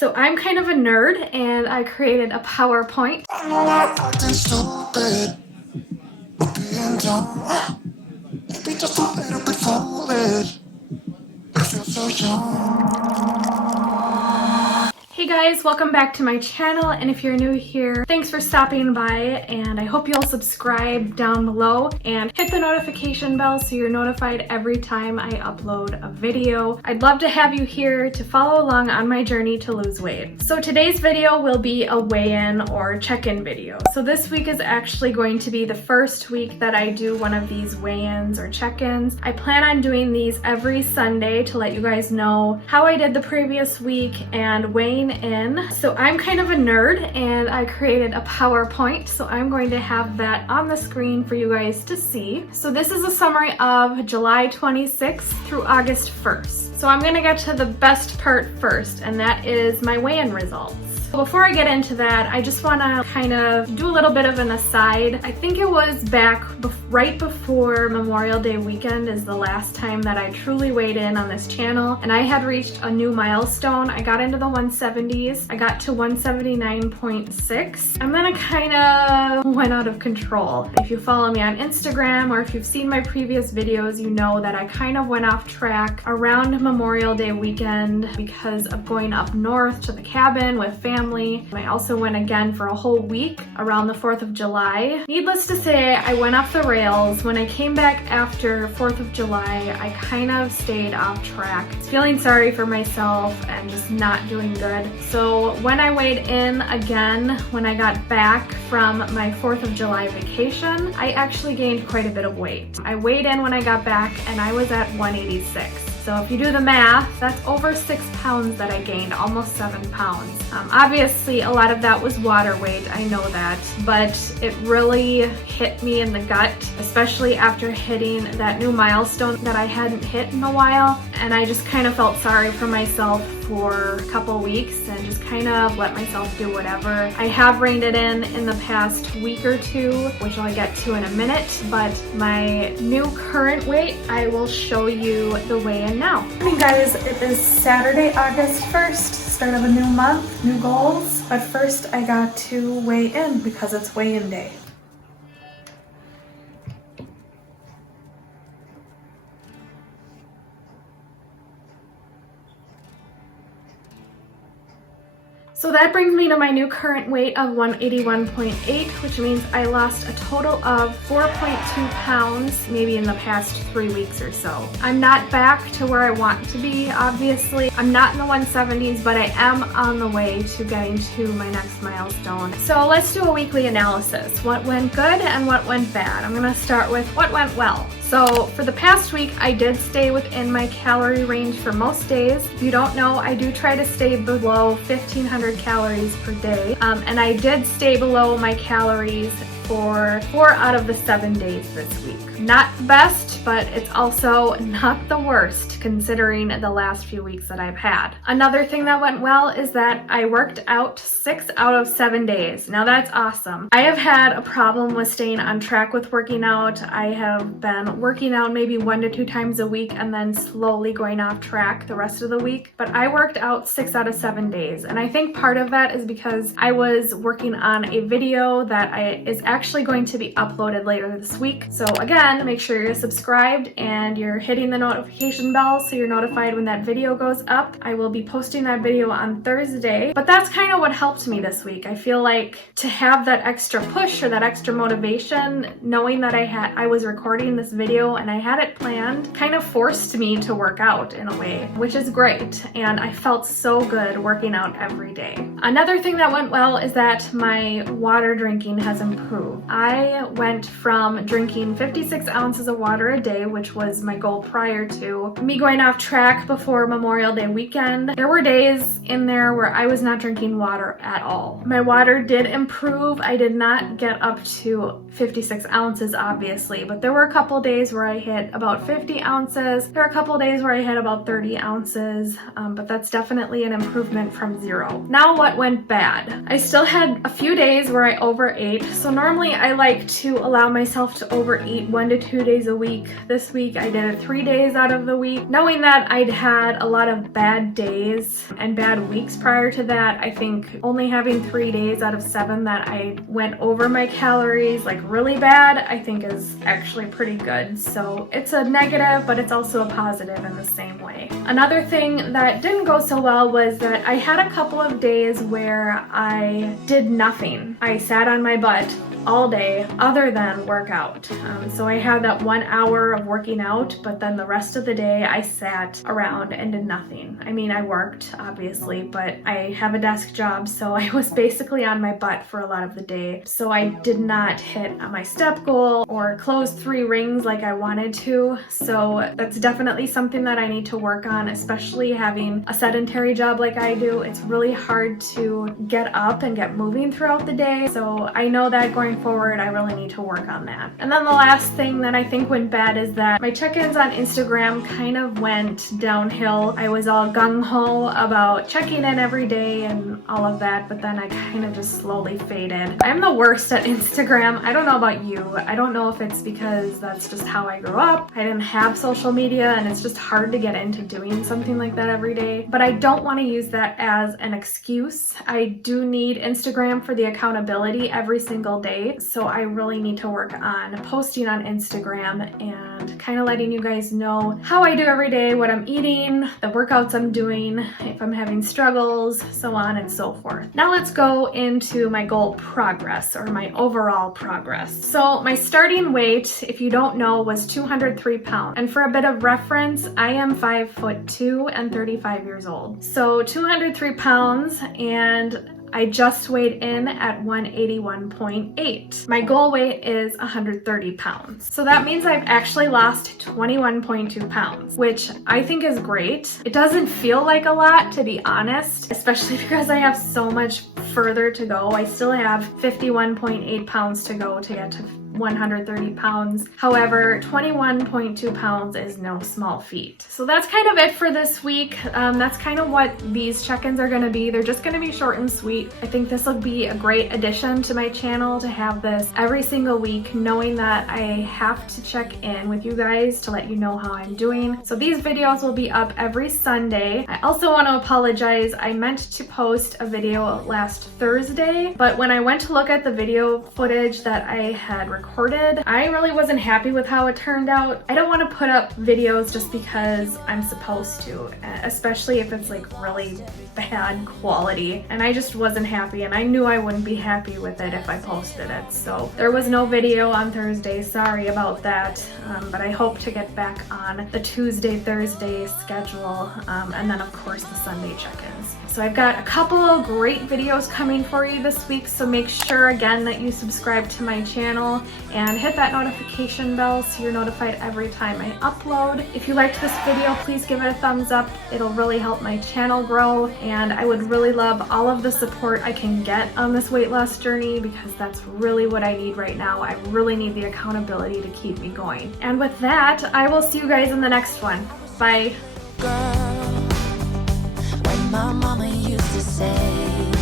So I'm kind of a nerd and I created a PowerPoint. Hey guys, welcome back to my channel, and if you're new here, thanks for stopping by, and I hope you'll subscribe down below and hit the notification bell so you're notified every time I upload a video. I'd love to have you here to follow along on my journey to lose weight. So today's video will be a weigh-in or check-in video. So this week is actually going to be the first week that I do one of these weigh-ins or check-ins. I plan on doing these every Sunday to let you guys know how I did the previous week and weighing in. So I'm kind of a nerd and I created a PowerPoint, so I'm going to have that on the screen for you guys to see. So this is a summary of July 26th through August 1st. So I'm gonna get to the best part first, and that is my weigh-in results. Before I get into that, I just want to kind of do a little bit of an aside. I think it was back right before Memorial Day weekend is the last time that I truly weighed in on this channel, and I had reached a new milestone. I got into the 170s. I got to 179.6, and then it kind of went out of control. If you follow me on Instagram or if you've seen my previous videos, you know that I kind of went off track around Memorial Day weekend because of going up north to the cabin with family. I also went again for a whole week around the 4th of July. Needless to say, I went off the rails. When I came back after 4th of July, I kind of stayed off track, feeling sorry for myself and just not doing good. So when I weighed in again, when I got back from my 4th of July vacation, I actually gained quite a bit of weight. I weighed in when I got back and I was at 186. So if you do the math, that's over 6 pounds that I gained, almost 7 pounds. Obviously, a lot of that was water weight, I know that, but it really hit me in the gut, especially after hitting that new milestone that I hadn't hit in a while. And I just kind of felt sorry for myself for a couple weeks and just kind of let myself do whatever. I have reined it in the past week or two, which I'll get to in a minute, but my new current weight, I will show you the weigh-in now. Hey guys, it is Saturday, August 1st, start of a new month, new goals, but first I got to weigh in because it's weigh-in day. So that brings me to my new current weight of 181.8, which means I lost a total of 4.2 pounds, maybe in the past 3 weeks or so. I'm not back to where I want to be, obviously. I'm not in the 170s, but I am on the way to getting to my next milestone. So let's do a weekly analysis. What went good and what went bad? I'm gonna start with what went well. So for the past week, I did stay within my calorie range for most days. If you don't know, I do try to stay below 1,500 calories per day. And I did stay below my calories for 4 out of the 7 days this week. Not the best, but it's also not the worst considering the last few weeks that I've had. Another thing that went well is that I worked out 6 out of 7 days. Now that's awesome. I have had a problem with staying on track with working out. I have been working out maybe 1 to 2 times a week and then slowly going off track the rest of the week. But I worked out 6 out of 7 days. And I think part of that is because I was working on a video that is actually going to be uploaded later this week. So again, make sure you're subscribed and you're hitting the notification bell so you're notified when that video goes up. I will be posting that video on Thursday, but that's kind of what helped me this week. I feel like to have that extra push or that extra motivation, knowing that I was recording this video and I had it planned, kind of forced me to work out in a way, which is great. And I felt so good working out every day. Another thing that went well is that my water drinking has improved. I went from drinking 56 ounces of water a day, which was my goal prior to me going off track before Memorial Day weekend. There were days in there where I was not drinking water at all. My water did improve. I did not get up to 56 ounces, obviously, but there were a couple days where I hit about 50 ounces. There were a couple days where I hit about 30 ounces, but that's definitely an improvement from 0. Now what went bad? I still had a few days where I overate. So normally I like to allow myself to overeat 1 to 2 days a week This week I did it 3 days out of the week. Knowing that I'd had a lot of bad days and bad weeks prior to that, I think only having 3 days out of 7 that I went over my calories like really bad, I think is actually pretty good. So it's a negative, but it's also a positive in the same way. Another thing that didn't go so well was that I had a couple of days where I did nothing. I sat on my butt all day other than work out. So I had that 1 hour of working out, but then the rest of the day I sat around and did nothing. I mean, I worked obviously, but I have a desk job, so I was basically on my butt for a lot of the day. So I did not hit my step goal or close 3 rings like I wanted to. So that's definitely something that I need to work on, especially having a sedentary job like I do. It's really hard to get up and get moving throughout the day. So I know that going forward, I really need to work on that. And then the last thing that I think went bad is that my check-ins on Instagram kind of went downhill. I was all gung-ho about checking in every day and all of that, but then I kind of just slowly faded. I'm the worst at Instagram. I don't know about you. I don't know if it's because that's just how I grew up. I didn't have social media and it's just hard to get into doing something like that every day. But I don't want to use that as an excuse. I do need Instagram for the accountability every single day. So I really need to work on posting on Instagram and kind of letting you guys know how I do every day, what I'm eating, the workouts I'm doing, if I'm having struggles, so on and so forth. Now let's go into my goal progress, or my overall progress. So my starting weight, if you don't know, was 203 pounds. And for a bit of reference, I am 5'2" and 35 years old. So 203 pounds, and I just weighed in at 181.8. My goal weight is 130 pounds. So that means I've actually lost 21.2 pounds, which I think is great. It doesn't feel like a lot, to be honest, especially because I have so much further to go. I still have 51.8 pounds to go to get to 130 pounds. However, 21.2 pounds is no small feat. So that's kind of it for this week. That's kind of what these check-ins are going to be. They're just going to be short and sweet. I think this will be a great addition to my channel to have this every single week, knowing that I have to check in with you guys to let you know how I'm doing. So these videos will be up every Sunday. I also want to apologize. I meant to post a video last Thursday, but when I went to look at the video footage that I had recorded, I really wasn't happy with how it turned out. I don't want to put up videos just because I'm supposed to, especially if it's like really bad quality, and I just wasn't happy, and I knew I wouldn't be happy with it if I posted it. So there was no video on Thursday, sorry about that, but I hope to get back on the Tuesday-Thursday schedule, and then of course the Sunday check-ins. So I've got a couple of great videos coming for you this week, so make sure again that you subscribe to my channel and hit that notification bell so you're notified every time I upload. If you liked this video, please give it a thumbs up. It'll really help my channel grow, and I would really love all of the support I can get on this weight loss journey, because that's really what I need right now. I really need the accountability to keep me going. And with that, I will see you guys in the next one. Bye. Girl, when my mama used to say